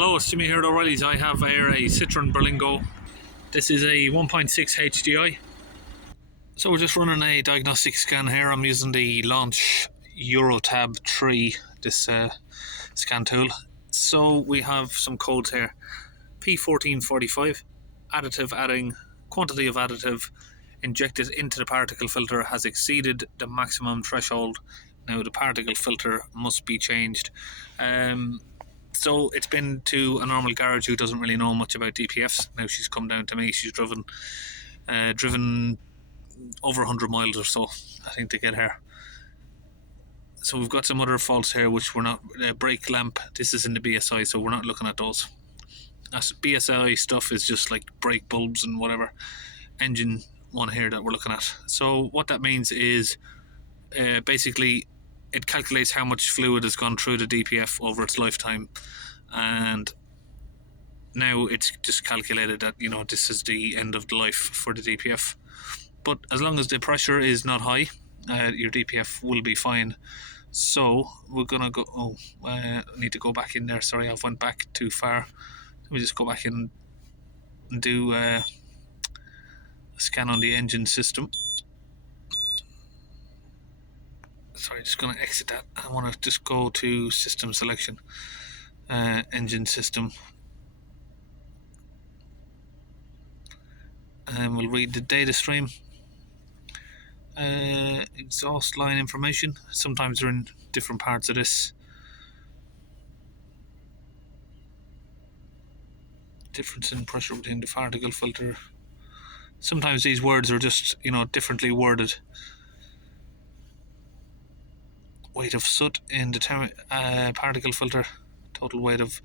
Hello, it's Jimmy here at O'Reilly's. I have here a Citroen Berlingo. This is a 1.6 HDI. So we're just running a diagnostic scan here. I'm using the Launch EuroTab 3, this scan tool. So we have some codes here. P1445, additive adding, quantity of additive injected into the particle filter has exceeded the maximum threshold. Now the particle filter must be changed. So it's been to a normal garage who doesn't really know much about DPFs. Now she's come down to me. She's driven over 100 miles or so, I think, to get here. So we've got some other faults here which we're not. Brake lamp, this is in the BSI, so we're not looking at those. That's BSI stuff is just like brake bulbs and whatever. Engine one here that we're looking at. So what that means is basically it calculates how much fluid has gone through the DPF over its lifetime, and now it's just calculated that, you know, this is the end of the life for the DPF. But as long as the pressure is not high, your DPF will be fine. So we're gonna go. I need to go back in there. Sorry, I've went back too far. Let me just go back in and do a scan on the engine system. Sorry, just going to exit that. I want to just go to system selection, engine system, and we'll read the data stream. Exhaust line information. Sometimes they're in different parts of this. Difference in pressure between the particle filter. Sometimes these words are just, you know, differently worded. Weight of soot in the particle filter, total weight of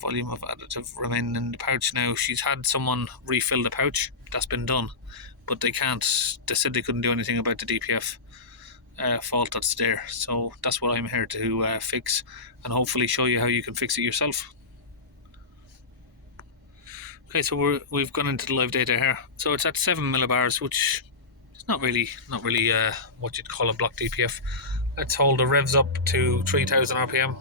volume of additive remaining in the pouch. Now she's had someone refill the pouch, that's been done, but they said they couldn't do anything about the DPF fault that's there. So that's what I'm here to fix, and hopefully show you how you can fix it yourself. Okay, so we've gone into the live data here. So it's at 7 millibars, which is not really what you'd call a block DPF. Let's hold the revs up to 3000 RPM.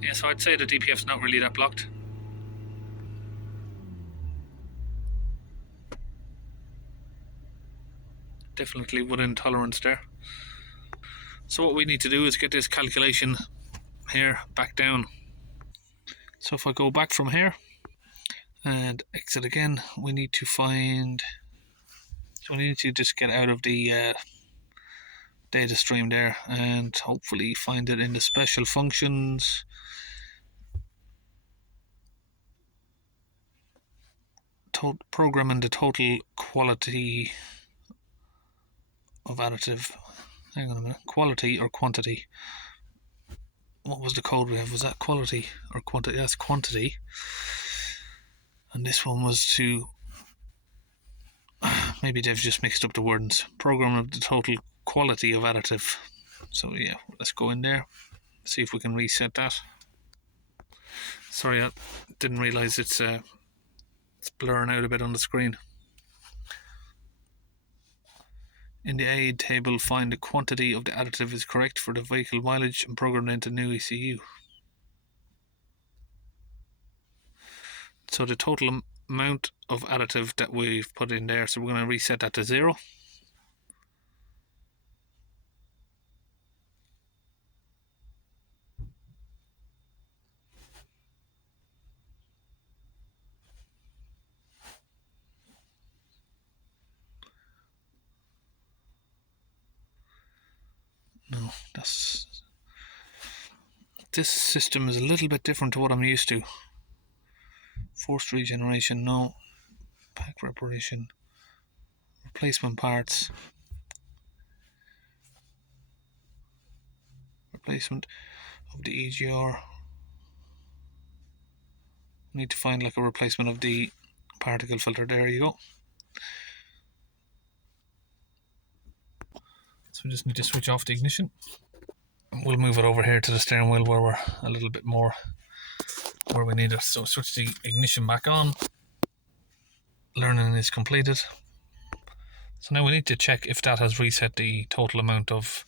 Yeah, so I'd say the DPF's not really that blocked. Definitely within tolerance there. So what we need to do is get this calculation here back down. So if I go back from here and exit again, we need to just get out of the data stream there and hopefully find it in the special functions. Programming the total quality of additive. Hang on a minute. Quality or quantity? What was the code we have? Was that quality or quantity? That's quantity. And this one was to, maybe they've just mixed up the words. Program of the total quality of additive. So yeah, let's go in there, see if we can reset that. Sorry, I didn't realise it's blurring out a bit on the screen. In the aid table, find the quantity of the additive is correct for the vehicle mileage and program it into new ECU. So the total amount of additive that we've put in there, so we're going to reset that to 0. No, this system is a little bit different to what I'm used to. Forced regeneration, no. Pack reparation, replacement parts, replacement of the EGR. Need to find like a replacement of the particle filter. There you go. So we just need to switch off the ignition. We'll move it over here to the steering wheel where we're a little bit more where we need it. So switch the ignition back on. Learning is completed. So now we need to check if that has reset the total amount of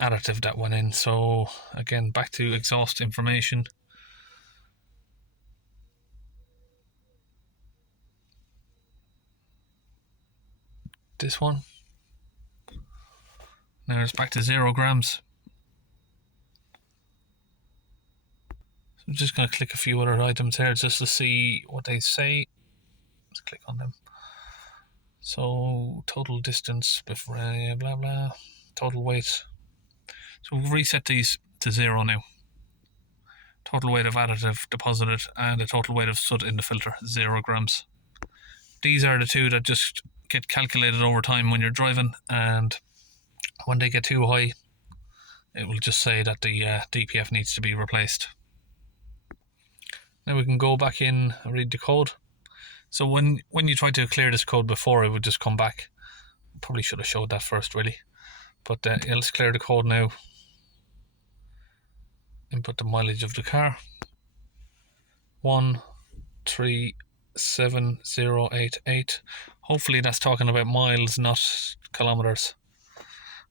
additive that went in. So again, back to exhaust information. This one. Now it's back to 0 grams. So I'm just going to click a few other items here just to see what they say. Let's click on them. So total distance, before blah blah, total weight. So we've reset these to 0 now. Total weight of additive deposited and the total weight of soot in the filter, 0 grams. These are the two that just get calculated over time when you're driving, and when they get too high, it will just say that the DPF needs to be replaced. Now we can go back in and read the code. So when you try to clear this code before, it would just come back. Probably should have showed that first, really. But yeah, let's clear the code now. Input the mileage of the car. 137088. Hopefully that's talking about miles, not kilometers.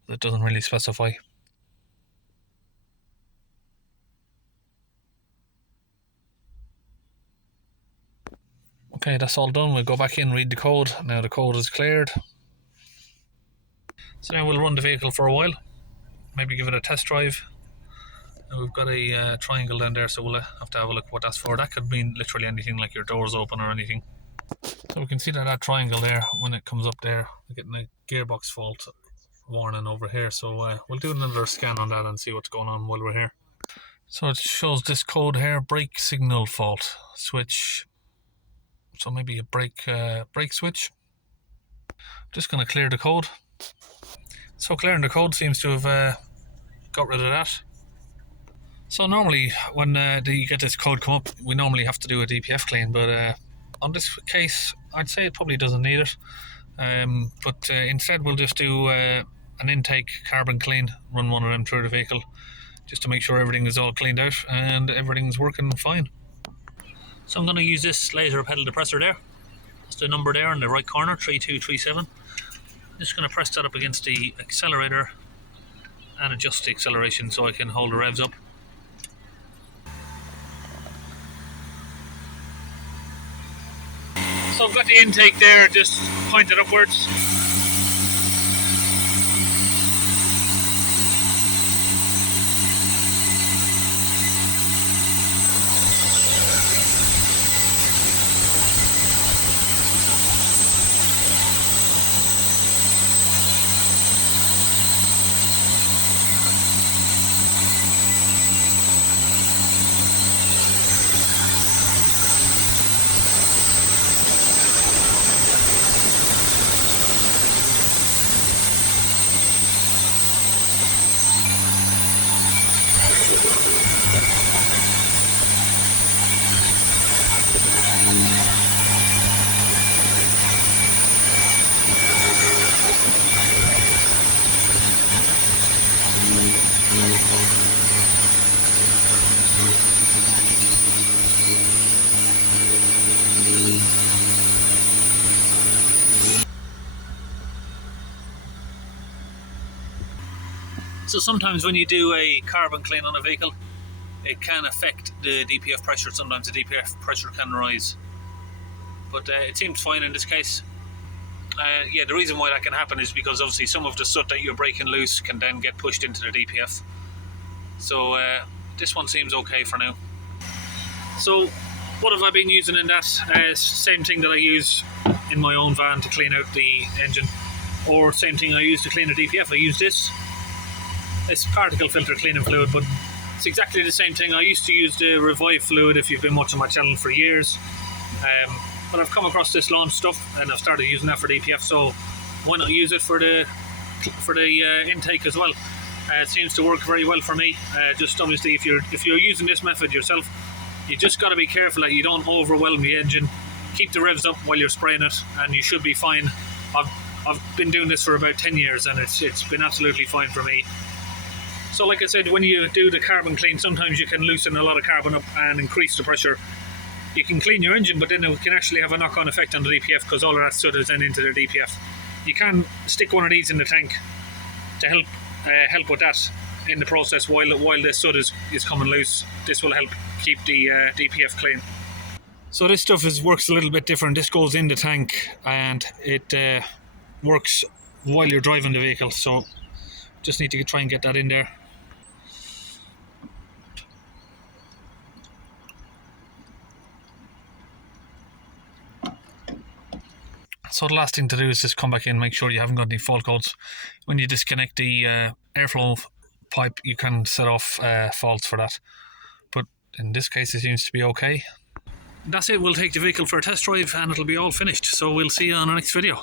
That doesn't really specify. Okay, that's all done. We'll go back in, read the code. Now the code is cleared. So now we'll run the vehicle for a while. Maybe give it a test drive. And we've got a triangle down there, so we'll have to have a look what that's for. That could mean literally anything, like your doors open or anything. So we can see that triangle there, when it comes up there, we're getting a gearbox fault warning over here. So we'll do another scan on that and see what's going on while we're here. So it shows this code here, brake signal fault, switch. So maybe a brake switch. Just going to clear the code. So clearing the code seems to have got rid of that. So normally when you get this code come up, we normally have to do a DPF clean, but on this case I'd say it probably doesn't need it. But instead we'll just do an intake carbon clean, run one of them through the vehicle just to make sure everything is all cleaned out and everything's working fine. So I'm going to use this laser pedal depressor there. That's the number there in the right corner, 3237. I'm just going to press that up against the accelerator and adjust the acceleration so I can hold the revs up. So I've got the intake there just pointed upwards. So sometimes when you do a carbon clean on a vehicle, it can affect the DPF pressure. Sometimes the DPF pressure can rise, but it seems fine in this case. Yeah, the reason why that can happen is because obviously some of the soot that you're breaking loose can then get pushed into the DPF. So this one seems okay for now. So what have I been using in that? Same thing that I use in my own van to clean out the engine, or same thing I use to clean the DPF. I use this. It's particle filter cleaning fluid, but it's exactly the same thing. I used to use the Revive fluid if you've been watching my channel for years. But I've come across this launch stuff and I've started using that for DPF, so why not use it for the intake as well? It seems to work very well for me. Just obviously if you're using this method yourself, you just got to be careful that you don't overwhelm the engine. Keep the revs up while you're spraying it and you should be fine. I've been doing this for about 10 years and it's been absolutely fine for me. So like I said, when you do the carbon clean, sometimes you can loosen a lot of carbon up and increase the pressure. you can clean your engine, but then it can actually have a knock-on effect on the DPF because all of that soot then into the DPF. You can stick one of these in the tank to help with that in the process while the soot is coming loose. This will help keep the DPF clean. So this stuff works a little bit different. This goes in the tank and it works while you're driving the vehicle. So just need to try and get that in there. So the last thing to do is just come back in, make sure you haven't got any fault codes. When you disconnect the airflow pipe, you can set off faults for that. But in this case, it seems to be okay. That's it. We'll take the vehicle for a test drive and it'll be all finished. So we'll see you on our next video.